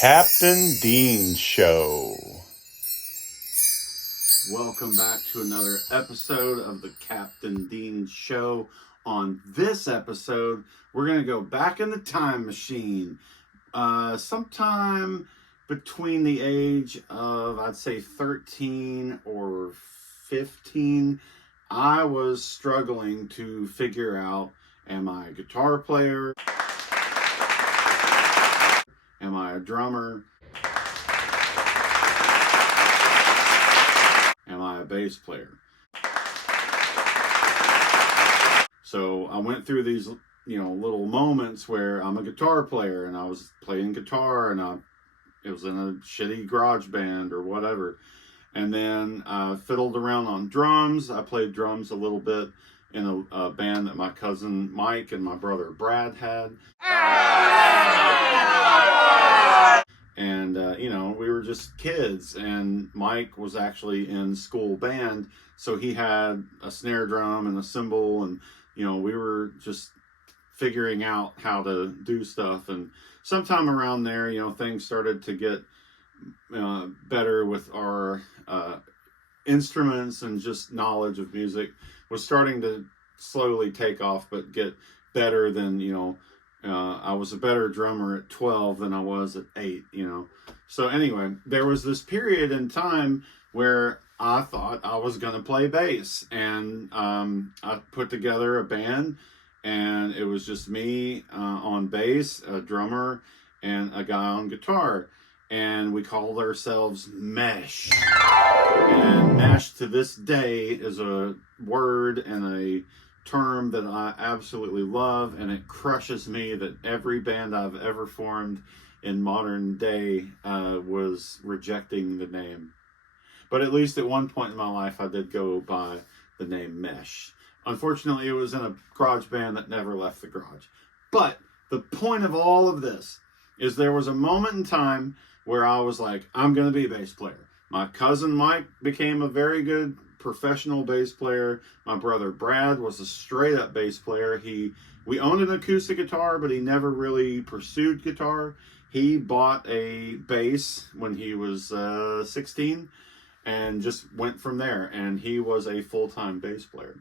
Captain Dean Show. Welcome back to another episode of the Captain Dean Show. On this episode, we're going to go back in the time machine. Sometime between the age of, I'd say, 13 or 15, I was struggling to figure out, am I a guitar player? Am I a drummer? Am I a bass player? So I went through these, little moments where I'm a guitar player and I was playing guitar and it was in a shitty garage band or whatever. And then I fiddled around on drums. I played drums a little bit in a band that my cousin Mike and my brother Brad had. And, we were just kids, and Mike was actually in school band, so he had a snare drum and a cymbal, and, we were just figuring out how to do stuff. And sometime around there, things started to get better with our instruments, and just knowledge of music was starting to slowly take off, but get better than, I was a better drummer at 12 than I was at 8, So anyway, there was this period in time where I thought I was going to play bass. And I put together a band, and it was just me on bass, a drummer, and a guy on guitar. And we called ourselves Mesh. And Mesh to this day is a word and a term that I absolutely love, and it crushes me that every band I've ever formed in modern day was rejecting the name. But at least at one point in my life, I did go by the name Mesh. Unfortunately, it was in a garage band that never left the garage. But the point of all of this is there was a moment in time where I was like, I'm going to be a bass player. My cousin Mike became a very good professional bass player. My brother Brad was a straight up bass player. We owned an acoustic guitar, but he never really pursued guitar. He bought a bass when he was 16 and just went from there. And he was a full-time bass player.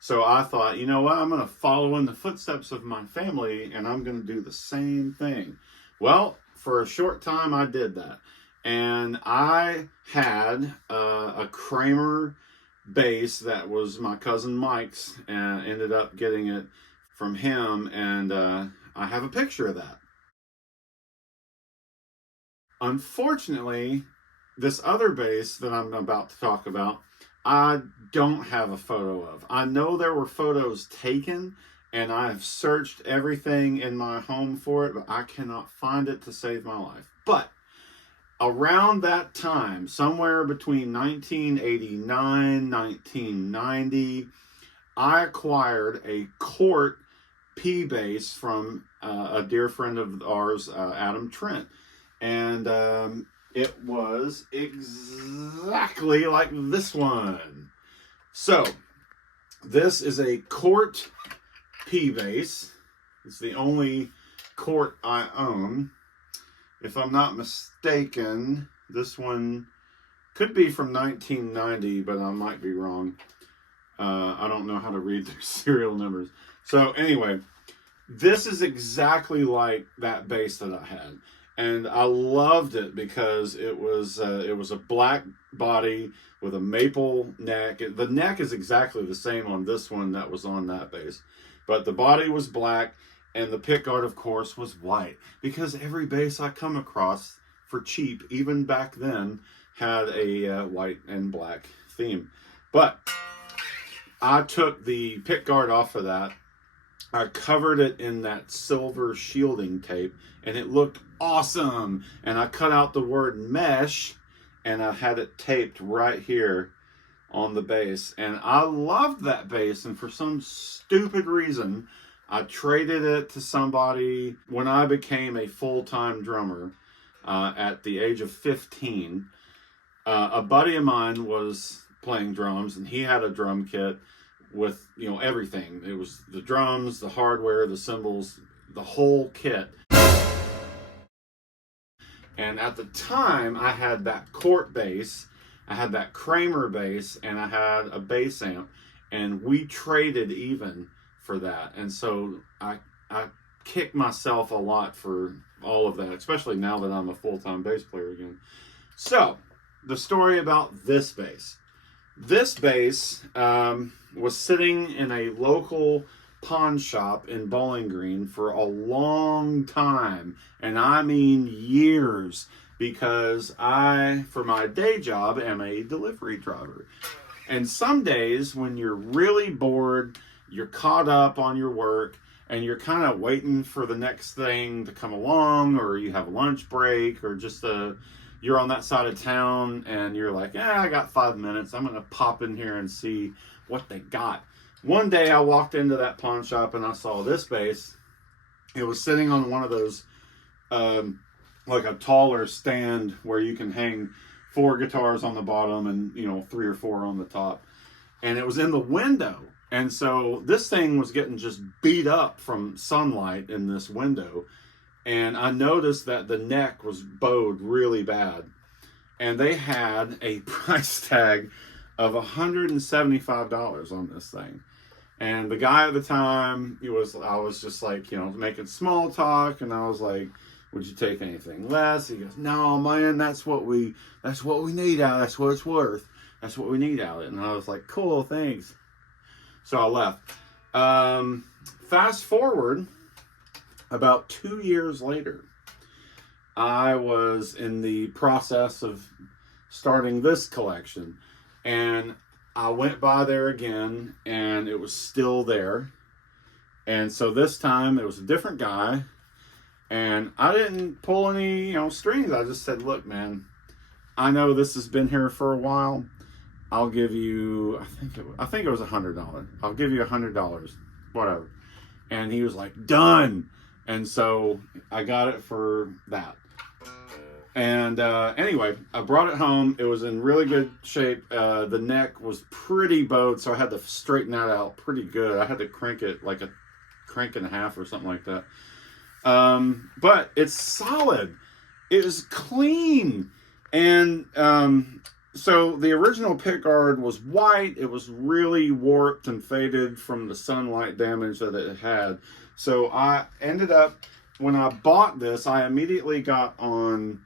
So I thought, you know what? I'm going to follow in the footsteps of my family, and I'm going to do the same thing. Well, for a short time, I did that. And I had a Kramer bass that was my cousin Mike's, and ended up getting it from him. And I have a picture of that. Unfortunately, this other bass that I'm about to talk about, I don't have a photo of. I know there were photos taken, and I have searched everything in my home for it, but I cannot find it to save my life. But around that time, somewhere between 1989, 1990, I acquired a Corty P bass from a dear friend of ours, Adam Trent. And it was exactly like this one. So, this is a Corty P bass. It's the only Corty I own. If I'm not mistaken, this one could be from 1990, but I might be wrong. I don't know how to read their serial numbers. So anyway, this is exactly like that bass that I had. And I loved it because it was a black body with a maple neck. The neck is exactly the same on this one that was on that bass. But the body was black. And the pickguard, of course, was white, because every bass I come across for cheap, even back then, had a white and black theme. But I took the pickguard off of that. I covered it in that silver shielding tape, and it looked awesome. And I cut out the word Mesh, and I had it taped right here on the bass. And I loved that bass, and for some stupid reason, I traded it to somebody when I became a full-time drummer at the age of 15. A buddy of mine was playing drums, and he had a drum kit with, everything. It was the drums, the hardware, the cymbals, the whole kit. And at the time, I had that Cort bass, I had that Kramer bass, and I had a bass amp, and we traded even for that. And so I kick myself a lot for all of that, especially now that I'm a full-time bass player again. So, the story about this bass. This bass was sitting in a local pawn shop in Bowling Green for a long time, and I mean years, because I, for my day job, am a delivery driver. And some days when you're really bored, you're caught up on your work, and you're kind of waiting for the next thing to come along, or you have a lunch break, or just you're on that side of town and you're like, I got 5 minutes. I'm going to pop in here and see what they got. One day I walked into that pawn shop and I saw this bass. It was sitting on one of those, like a taller stand where you can hang 4 guitars on the bottom and, 3 or 4 on the top. And it was in the window. And so this thing was getting just beat up from sunlight in this window. And I noticed that the neck was bowed really bad. And they had a price tag of $175 on this thing. And the guy at the time, I was just like, making small talk. And I was like, would you take anything less? He goes, no, man, that's what we need out. That's what it's worth. That's what we need out of it. And I was like, cool, thanks. So I left. Fast forward about 2 years later, I was in the process of starting this collection, and I went by there again, and it was still there. And so this time it was a different guy, and I didn't pull any, strings. I just said, look, man, I know this has been here for a while. I'll give you, I think it was $100. I'll give you $100, whatever. And he was like, done. And so I got it for that. And anyway, I brought it home. It was in really good shape. The neck was pretty bowed, so I had to straighten that out pretty good. I had to crank it like a crank and a half or something like that. But it's solid. It was clean. And so the original pickguard was white. It was really warped and faded from the sunlight damage that it had. So I ended up, when I bought this, I immediately got on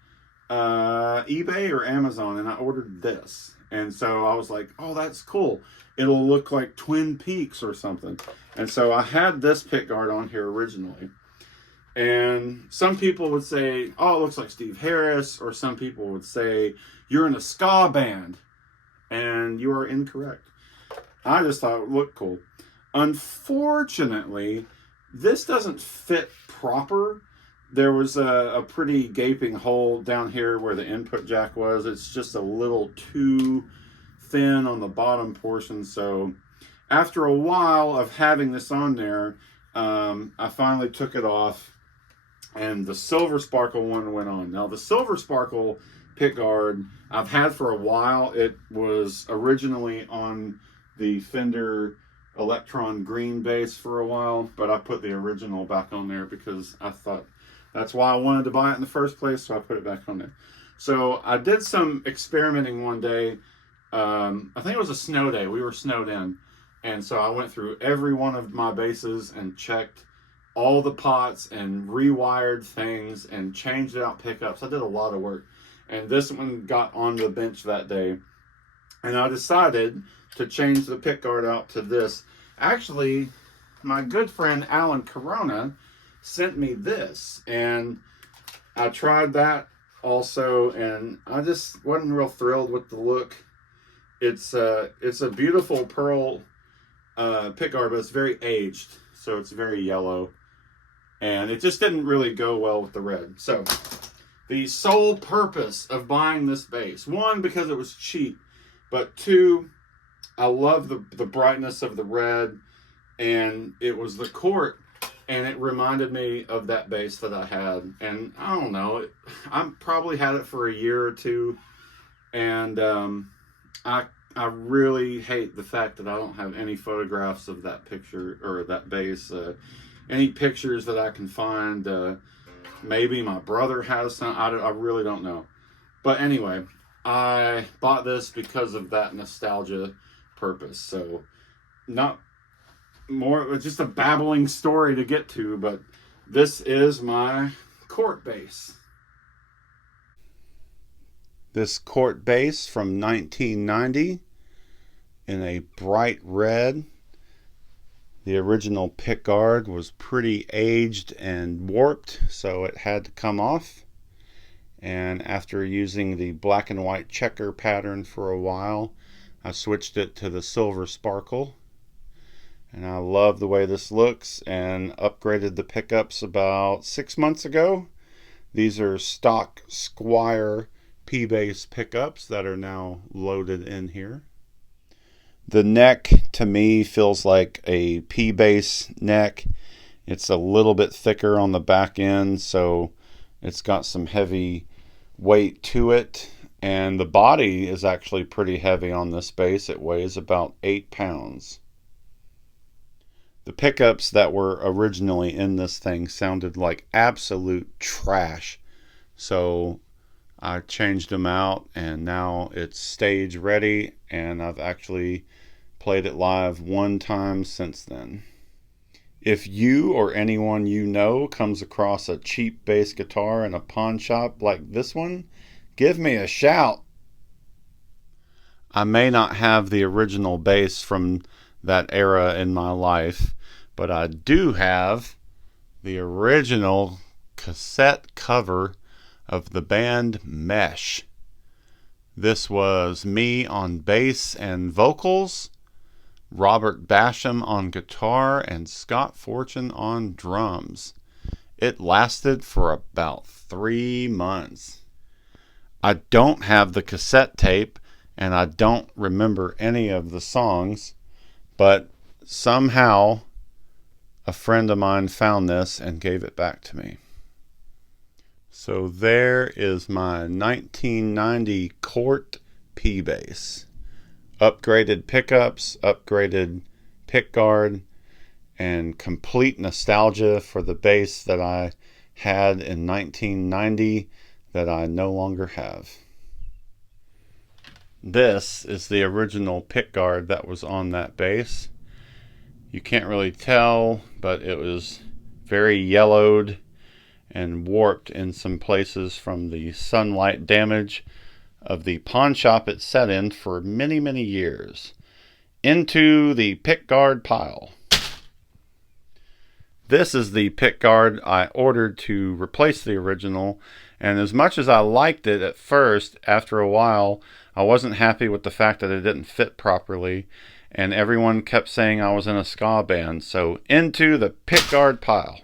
eBay or Amazon, and I ordered this. And so I was like, oh, that's cool. It'll look like Twin Peaks or something. And so I had this pickguard on here originally. And some people would say, oh, it looks like Steve Harris. Or some people would say, you're in a ska band. And you are incorrect. I just thought it looked cool. Unfortunately, this doesn't fit proper. There was a pretty gaping hole down here where the input jack was. It's just a little too thin on the bottom portion. So after a while of having this on there, I finally took it off, and the Silver Sparkle one went on. Now the Silver Sparkle pickguard I've had for a while. It was originally on the Fender Electron green bass for a while, but I put the original back on there because I thought that's why I wanted to buy it in the first place, so I put it back on there. So I did some experimenting one day. I think it was a snow day. We were snowed in, and so I went through every one of my basses and checked all the pots and rewired things and changed out pickups. I did a lot of work, and this one got on the bench that day, and I decided to change the pickguard out to this. Actually, my good friend Alan Corona sent me this, and I tried that also, and I just wasn't real thrilled with the look. It's a beautiful pearl pickguard, but it's very aged, so it's very yellow, and it just didn't really go well with the red. So the sole purpose of buying this bass, one, because it was cheap, but two, I love the brightness of the red, and it was the Cort, and it reminded me of that bass that I had. And I don't know, I probably had it for a year or two, and I really hate the fact that I don't have any photographs of that picture or that bass. Any pictures that I can find, Maybe my brother has some. I really don't know. But anyway, I bought this because of that nostalgia purpose. So, not more, just a babbling story to get to, but this is my court bass. This court bass from 1990 in a bright red. The original pickguard was pretty aged and warped, so it had to come off. And after using the black and white checker pattern for a while, I switched it to the silver sparkle. And I love the way this looks and upgraded the pickups about 6 months ago. These are stock Squire P-bass pickups that are now loaded in here. The neck to me feels like a P-bass neck. It's a little bit thicker on the back end, so it's got some heavy weight to it. And the body is actually pretty heavy on this bass. It weighs about 8 pounds. The pickups that were originally in this thing sounded like absolute trash. So I changed them out and now it's stage ready, and I've actually played it live one time since then. If you or anyone you know comes across a cheap bass guitar in a pawn shop like this one, give me a shout. I may not have the original bass from that era in my life, but I do have the original cassette cover of the band Mesh. This was me on bass and vocals, Robert Basham on guitar, and Scott Fortune on drums. It lasted for about 3 months. I don't have the cassette tape, and I don't remember any of the songs, but somehow a friend of mine found this and gave it back to me. So there is my 1990 Cort P-bass. Upgraded pickups, upgraded pickguard, and complete nostalgia for the bass that I had in 1990 that I no longer have. This is the original pickguard that was on that bass. You can't really tell, but it was very yellowed and warped in some places from the sunlight damage of the pawn shop it sat in for many, many years. Into the pickguard pile. This is the pickguard I ordered to replace the original, and as much as I liked it at first, after a while, I wasn't happy with the fact that it didn't fit properly, and everyone kept saying I was in a ska band, so into the pickguard pile.